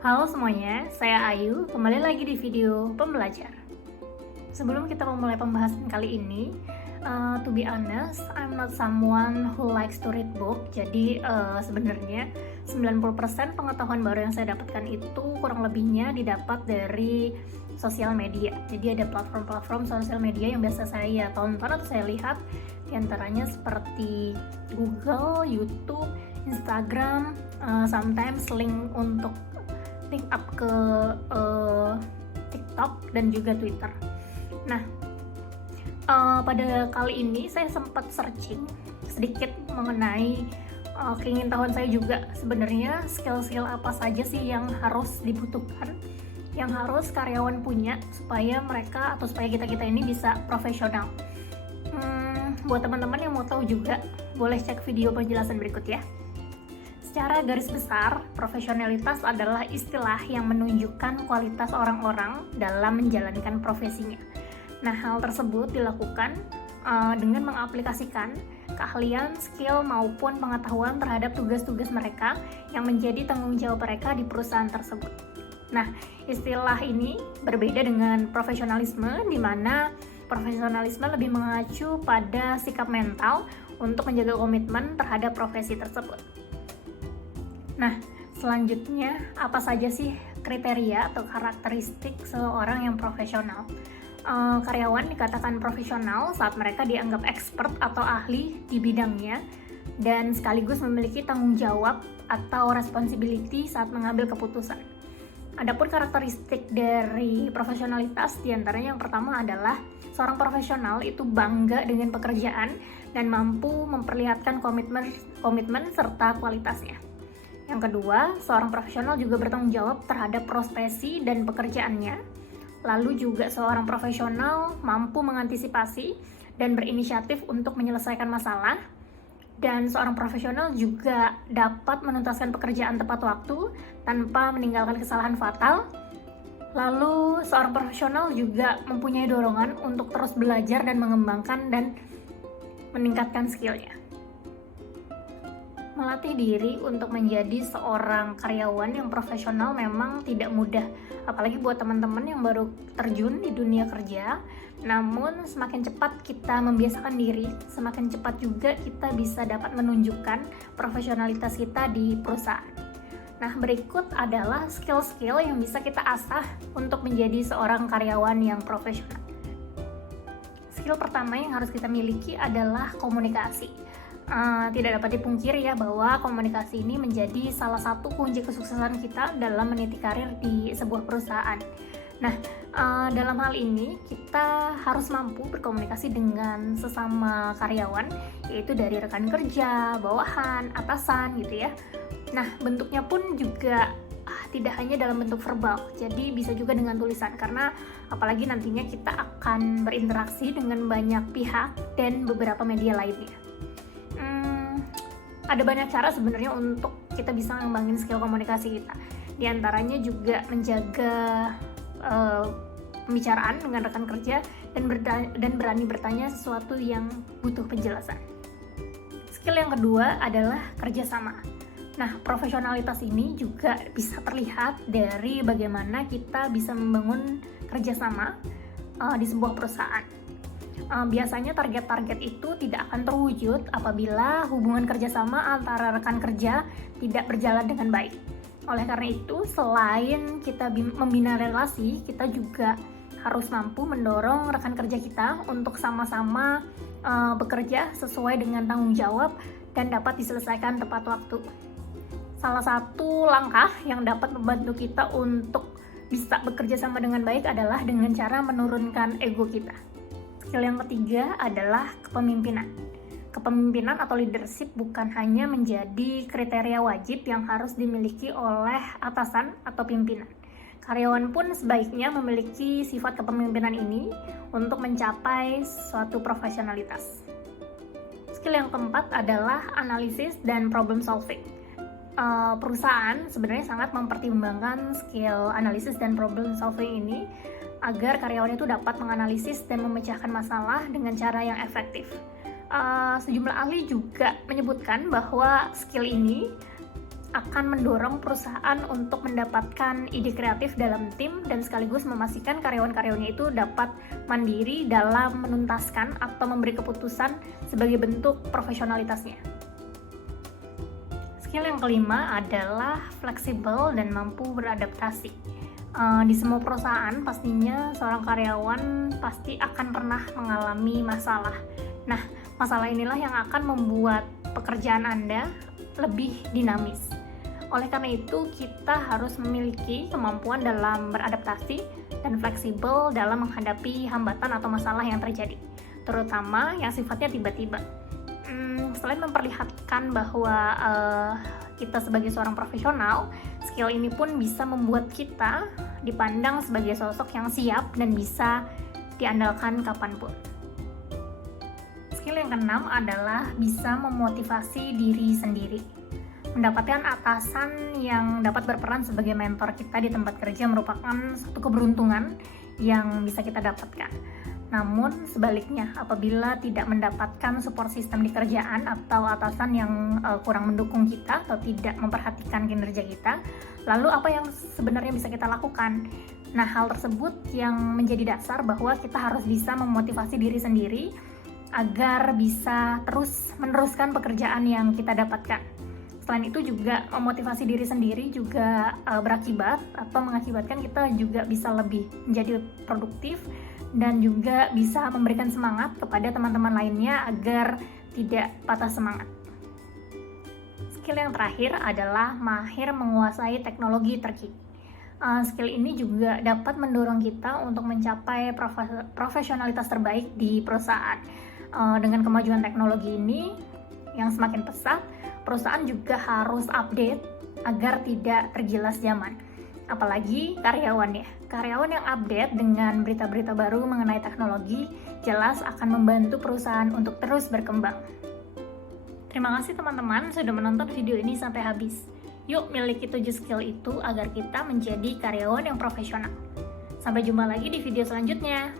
Halo semuanya, saya Ayu, kembali lagi di video pembelajar. Sebelum kita memulai pembahasan kali ini, to be honest, I'm not someone who likes to read book. Jadi sebenarnya 90% pengetahuan baru yang saya dapatkan itu kurang lebihnya didapat dari sosial media. Jadi ada platform-platform sosial media yang biasa saya tonton atau saya lihat, diantaranya seperti Google, YouTube, Instagram, sometimes link up ke TikTok dan juga Twitter. Nah, pada kali ini saya sempat searching sedikit mengenai keingintahuan saya juga, sebenarnya skill-skill apa saja sih yang harus dibutuhkan, yang harus karyawan punya supaya mereka atau supaya kita ini bisa profesional. Buat teman-teman yang mau tahu juga, boleh cek video penjelasan berikut ya. Secara garis besar, profesionalitas adalah istilah yang menunjukkan kualitas orang-orang dalam menjalankan profesinya. Nah, hal tersebut dilakukan dengan mengaplikasikan keahlian, skill, maupun pengetahuan terhadap tugas-tugas mereka yang menjadi tanggung jawab mereka di perusahaan tersebut. Nah, istilah ini berbeda dengan profesionalisme, di mana profesionalisme lebih mengacu pada sikap mental untuk menjaga komitmen terhadap profesi tersebut. Nah, selanjutnya apa saja sih kriteria atau karakteristik seorang yang profesional? Karyawan dikatakan profesional saat mereka dianggap expert atau ahli di bidangnya dan sekaligus memiliki tanggung jawab atau responsibility saat mengambil keputusan. Adapun karakteristik dari profesionalitas, diantaranya yang pertama adalah seorang profesional itu bangga dengan pekerjaan dan mampu memperlihatkan komitmen serta kualitasnya. Yang kedua, seorang profesional juga bertanggung jawab terhadap profesi dan pekerjaannya. Lalu juga seorang profesional mampu mengantisipasi dan berinisiatif untuk menyelesaikan masalah. Dan seorang profesional juga dapat menuntaskan pekerjaan tepat waktu tanpa meninggalkan kesalahan fatal. Lalu seorang profesional juga mempunyai dorongan untuk terus belajar dan mengembangkan dan meningkatkan skillnya. Melatih diri untuk menjadi seorang karyawan yang profesional memang tidak mudah, apalagi buat teman-teman yang baru terjun di dunia kerja. Namun semakin cepat kita membiasakan diri, semakin cepat juga kita bisa dapat menunjukkan profesionalitas kita di perusahaan. Nah, berikut adalah skill-skill yang bisa kita asah untuk menjadi seorang karyawan yang profesional. Skill pertama yang harus kita miliki adalah komunikasi. Tidak dapat dipungkiri ya bahwa komunikasi ini menjadi salah satu kunci kesuksesan kita dalam meniti karir di sebuah perusahaan. Nah, dalam hal ini kita harus mampu berkomunikasi dengan sesama karyawan, yaitu dari rekan kerja, bawahan, atasan gitu ya. Nah, bentuknya pun juga tidak hanya dalam bentuk verbal, jadi bisa juga dengan tulisan, karena apalagi nantinya kita akan berinteraksi dengan banyak pihak dan beberapa media lainnya. Ada banyak cara sebenarnya untuk kita bisa ngembangin skill komunikasi kita. Di antaranya juga menjaga pembicaraan dengan rekan kerja dan berani bertanya sesuatu yang butuh penjelasan. Skill yang kedua adalah kerjasama. Nah, profesionalitas ini juga bisa terlihat dari bagaimana kita bisa membangun kerjasama di sebuah perusahaan. Biasanya target-target itu tidak akan terwujud apabila hubungan kerjasama antara rekan kerja tidak berjalan dengan baik. Oleh karena itu, selain kita membina relasi, kita juga harus mampu mendorong rekan kerja kita untuk sama-sama bekerja sesuai dengan tanggung jawab dan dapat diselesaikan tepat waktu. Salah satu langkah yang dapat membantu kita untuk bisa bekerja sama dengan baik adalah dengan cara menurunkan ego kita. Skill yang ketiga adalah kepemimpinan. Kepemimpinan atau leadership bukan hanya menjadi kriteria wajib yang harus dimiliki oleh atasan atau pimpinan. Karyawan pun sebaiknya memiliki sifat kepemimpinan ini untuk mencapai suatu profesionalitas. Skill yang keempat adalah analisis dan problem solving. Perusahaan sebenarnya sangat mempertimbangkan skill analisis dan problem solving ini agar karyawan itu dapat menganalisis dan memecahkan masalah dengan cara yang efektif. Sejumlah ahli juga menyebutkan bahwa skill ini akan mendorong perusahaan untuk mendapatkan ide kreatif dalam tim dan sekaligus memastikan karyawan-karyawannya itu dapat mandiri dalam menuntaskan atau memberi keputusan sebagai bentuk profesionalitasnya. Skill yang kelima adalah fleksibel dan mampu beradaptasi. Di semua perusahaan pastinya seorang karyawan pasti akan pernah mengalami masalah. Nah, masalah inilah yang akan membuat pekerjaan Anda lebih dinamis. Oleh karena itu, kita harus memiliki kemampuan dalam beradaptasi dan fleksibel dalam menghadapi hambatan atau masalah yang terjadi, terutama yang sifatnya tiba-tiba. Selain memperlihatkan bahwa kita sebagai seorang profesional, skill ini pun bisa membuat kita dipandang sebagai sosok yang siap dan bisa diandalkan kapanpun. Skill yang keenam adalah bisa memotivasi diri sendiri. Mendapatkan atasan yang dapat berperan sebagai mentor kita di tempat kerja merupakan satu keberuntungan yang bisa kita dapatkan. Namun sebaliknya, apabila tidak mendapatkan support system di kerjaan atau atasan yang kurang mendukung kita atau tidak memperhatikan kinerja kita, lalu apa yang sebenarnya bisa kita lakukan? Nah, hal tersebut yang menjadi dasar bahwa kita harus bisa memotivasi diri sendiri agar bisa terus meneruskan pekerjaan yang kita dapatkan. Selain itu juga memotivasi diri sendiri juga berakibat atau mengakibatkan kita juga bisa lebih menjadi produktif dan juga bisa memberikan semangat kepada teman-teman lainnya agar tidak patah semangat. Skill yang terakhir adalah mahir menguasai teknologi terkini. Skill ini juga dapat mendorong kita untuk mencapai profesionalitas terbaik di perusahaan. Dengan kemajuan teknologi ini yang semakin pesat, perusahaan juga harus update agar tidak tergilas zaman. Apalagi karyawan ya. Karyawan yang update dengan berita-berita baru mengenai teknologi jelas akan membantu perusahaan untuk terus berkembang. Terima kasih teman-teman sudah menonton video ini sampai habis. Yuk miliki 7 skill itu agar kita menjadi karyawan yang profesional. Sampai jumpa lagi di video selanjutnya.